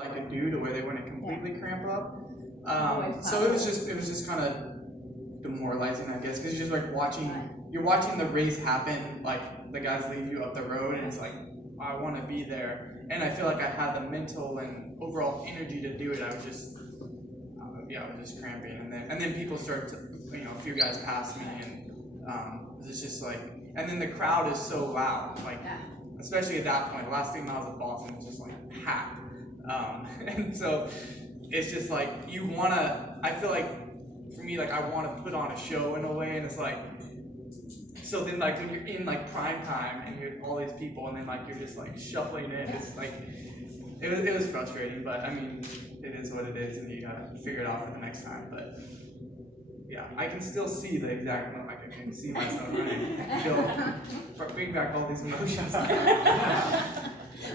I could do to where they wouldn't completely cramp up. So it was just kind of demoralizing, I guess, because you're just like watching the race happen, like the guys leave you up the road, and it's like, I want to be there, and I feel like I had the mental and overall energy to do it. I was just cramping, and then people start to, a few guys pass me, and it's just like, and then the crowd is so loud, like, especially at that point, the last 3 miles of Boston was just like packed. And so it's just like, I feel like for me, like I want to put on a show in a way, and it's like, so then like when you're in like prime time and you're all these people, and then like you're just like shuffling in, it's like, it was frustrating, but I mean, it is what it is, and you gotta figure it out for the next time. But yeah, I can still see the exact moment. Like I can see myself running, bring back all these emotions.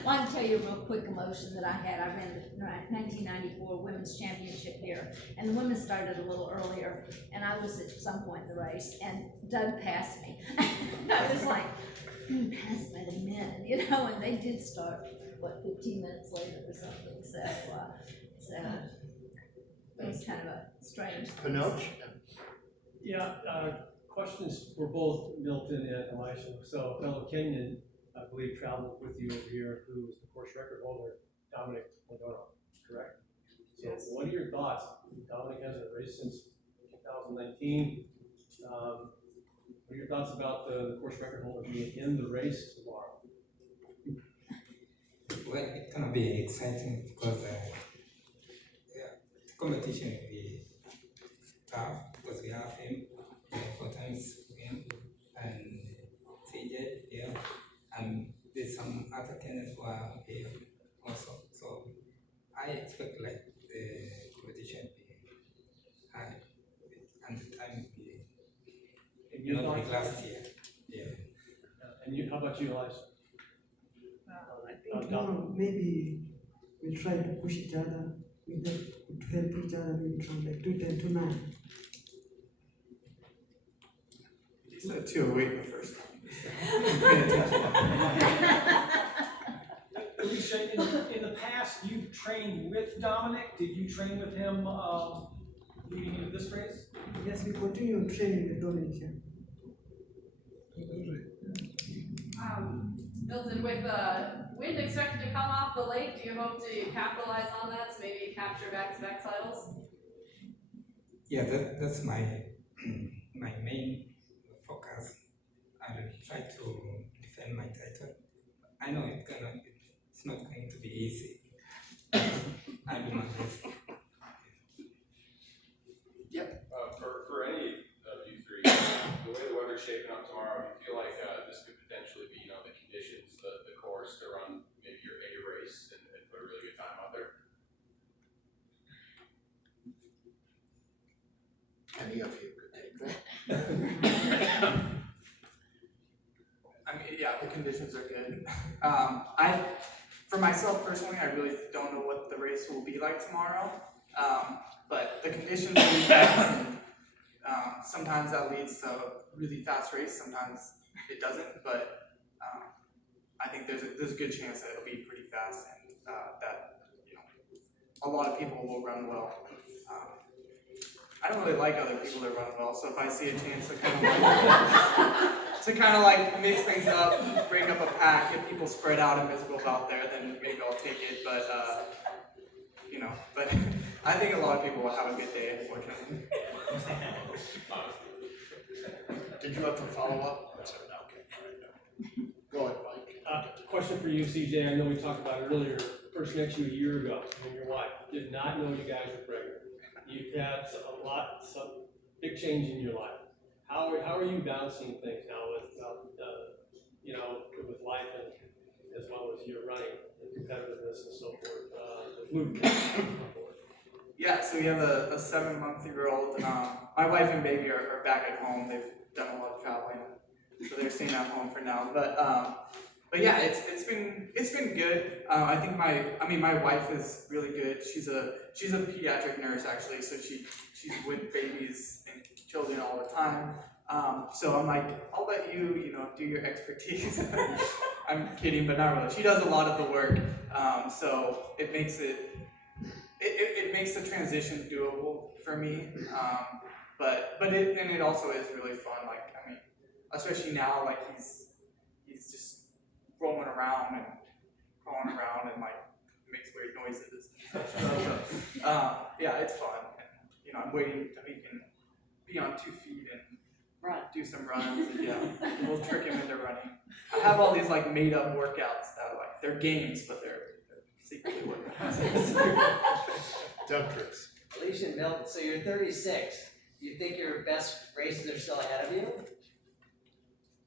Well, I can tell you a real quick emotion that I had. I ran the 1994 Women's Championship here, and the women started a little earlier, and I was at some point in the race, and Doug passed me. I was like, passed by the men, and they did start, 15 minutes later or something, so it was kind of a strange. Pinoch? Yeah, questions for both Milton and Elisha. So, fellow Kenyan, I believe, traveled with you over here, who was the course record holder, Dominic Madonna, correct? So, what are your thoughts? Dominic hasn't raced since 2019. What are your thoughts about the course record holder being in the race tomorrow? Well, it's gonna be exciting because the competition will be tough because we have him, 4 times him, and CJ here, and there's some other candidates who are here also. So I expect like the competition to be high, and the time will be not like last year. Yeah. And how about you, Elisha? I think maybe we'll try to push each other, to help each other, maybe from like 2:10 to 9. You said 2:08 the first time. Elisha, in the past, you've trained with Dominic. Did you train with him leading into this race? Yes, we continue training with Dominic here. Milton, with the wind expected to come off the lake, do you hope to capitalize on that to maybe capture back-to-back titles? Yeah, that's my main focus. I will try to defend my title. I know it's not going to be easy. I'll do my best. Yep. For any of you three, the way the weather's shaping up tomorrow, do you feel like this could potentially be, the conditions, the course to run maybe your A race and put a really good time out there? Any of you could take that. I mean, yeah, the conditions are good. For myself personally, I really don't know what the race will be like tomorrow. But the conditions will be fast. Sometimes that leads to a really fast race. Sometimes it doesn't. But I think there's a good chance that it'll be pretty fast, and that a lot of people will run well. I don't really like other people that run well, so if I see a chance to kind of like mix things up, break up a pack, get people spread out and visible out there, then maybe I'll take it. But but I think a lot of people will have a good day, unfortunately. Did you have a follow-up? Okay. Go ahead, Mike. Question for you, CJ. I know we talked about it earlier. First met you a year ago, and your wife did not know you guys were pregnant. You've had some big change in your life. How are you balancing things now with with life and as well as your running and competitiveness and so forth, with movement? Yeah, so we have a 7-month-old. My wife and baby are back at home. They've done a lot of traveling, so they're staying at home for now. But yeah, it's been good. I think my wife is really good. She's a pediatric nurse actually, so she's with babies and children all the time. So I'm like, I'll let you do your expertise. I'm kidding, but not really. She does a lot of the work, so it makes it makes the transition doable for me. But it also is really fun. Like, I mean, especially now, like he's just rolling around and crawling around and like makes weird noises. So, yeah, it's fun. And, you know, I'm waiting till he can be on 2 feet and do some runs. And, yeah, we'll trick him into running. I have all these like made up workouts that are like they're games, but they're secretly workouts. Dumb tricks. Elisha and Milton, so you're 36. Do you think your best races are still ahead of you?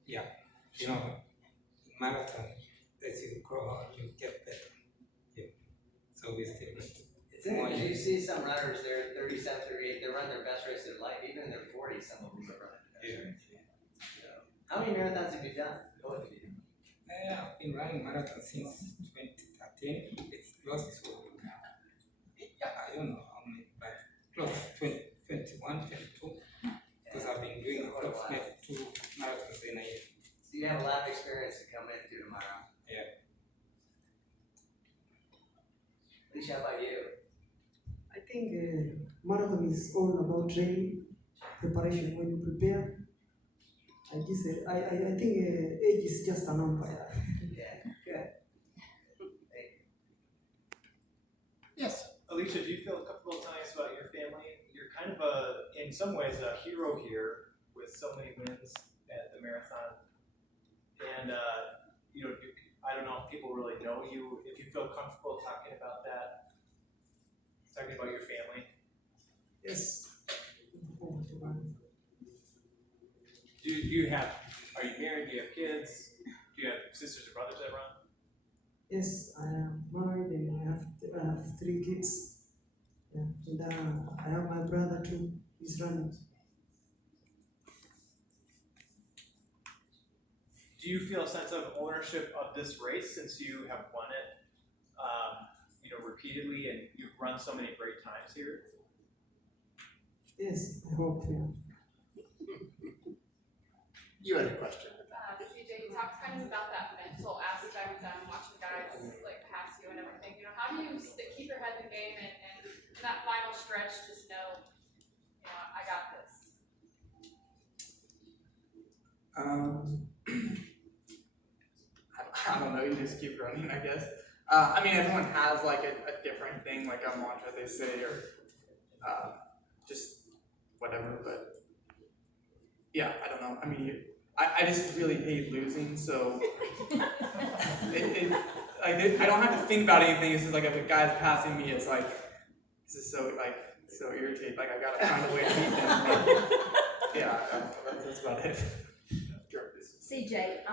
Yeah, you know, marathon, as you grow up, you get better. Yeah. So we still It's interesting, you see some runners, they're 37, 38, they're running their best race of their life, even in their 40s, some of them are running their best race. How many marathons have you done? Both of you? I've been running marathon since 2013. It's close to, I don't know how many, but close to 21, 22. Because I've been doing approximately 2 marathons in a year. So you have a lot of experience to come into tomorrow. Yeah. Elisha, how about you? I think marathon is all about training, preparation. When you prepare, I think age is just a number. Yeah, good. Yes. Elisha, do you feel comfortable telling us about your family? You're kind of in some ways a hero here with so many wins at the marathon. And, you know, I don't know if people really know you, if you feel comfortable talking about that, talking about your family. Yes. Are you married? Do you have kids? Do you have sisters or brothers that run? Yes, I am married and I have 3 kids. Yeah. And I have my brother too. He's running. Do you feel a sense of ownership of this race since you have won it, you know, repeatedly, and you've run so many great times here? Yes, I hope. Yeah. You had a question. CJ, you talked kind of about that mental aspect, watching guys like pass you and everything. You know, how do you keep your head in the game and in that final stretch just know, you know, I got this? I don't know, you just keep running, I guess. I mean, everyone has like a different thing, like a mantra they say, or just whatever, but yeah, I don't know. I mean, I just really hate losing, so I don't have to think about anything. It's just like if a guy's passing me, it's like, this is so irritating, like I gotta find a way to beat them. But, yeah, that's about it. CJ,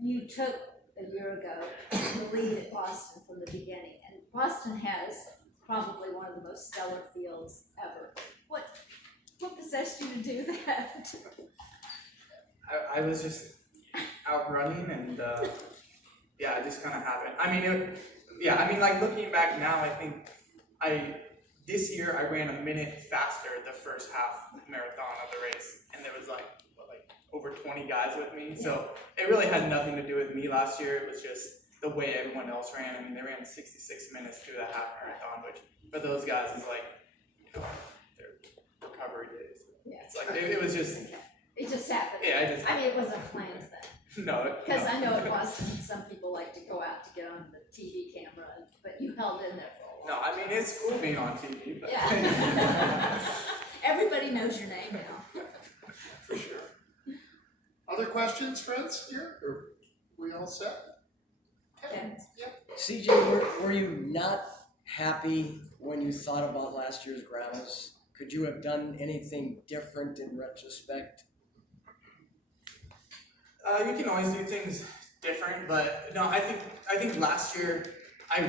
you took a year ago the lead at Boston from the beginning, and Boston has probably one of the most stellar fields ever. What possessed you to do that? I was just out running, and yeah, I just kind of happened. I mean, like looking back now, I think this year I ran a minute faster the first half marathon of the race, and there was like over 20 guys with me. So it really had nothing to do with me last year. It was just the way everyone else ran. I mean, they ran 66 minutes through the half marathon, which for those guys is like, you know, their recovery days. Yeah. It's like it was just. It just happened. Yeah, I mean, it wasn't planned then. No. Because I know at Boston, some people like to go out to get on the TV camera, but you held in there for a while. No, I mean, it's cool being on TV, but. Yeah. Everybody knows your name now. For sure. Other questions, friends, here? Or we all set? Kevin. Yep. CJ, were you not happy when you thought about last year's Grammys? Could you have done anything different in retrospect? You can always do things different, but no, I think last year I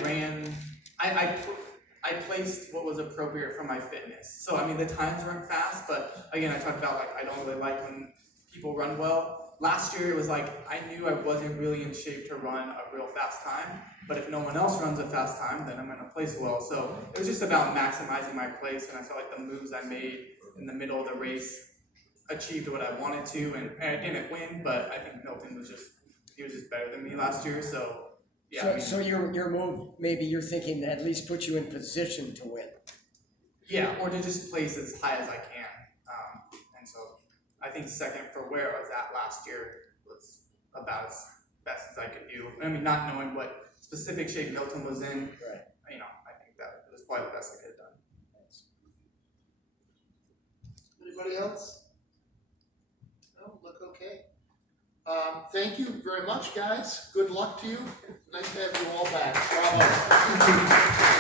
placed what was appropriate for my fitness. So I mean the times weren't fast, but again I talked about like I don't really like when people run well. Last year it was like I knew I wasn't really in shape to run a real fast time, but if no one else runs a fast time, then I'm gonna place well. So it was just about maximizing my place, and I felt like the moves I made in the middle of the race achieved what I wanted to, and I didn't win, but I think Milton was just, he he was just better than me last year. So yeah, So, I mean, so your move, maybe you're thinking at least put you in position to win. yeah, or to just place as high as I can. And so I think second for where I was at last year was about as best as I could do. I mean, not knowing what specific shape Milton was in, Right. you know, I think that was probably the best I could have done. Anybody else? No, look okay. Thank you very much, guys. Good luck to you. Nice to have you all back. Bravo.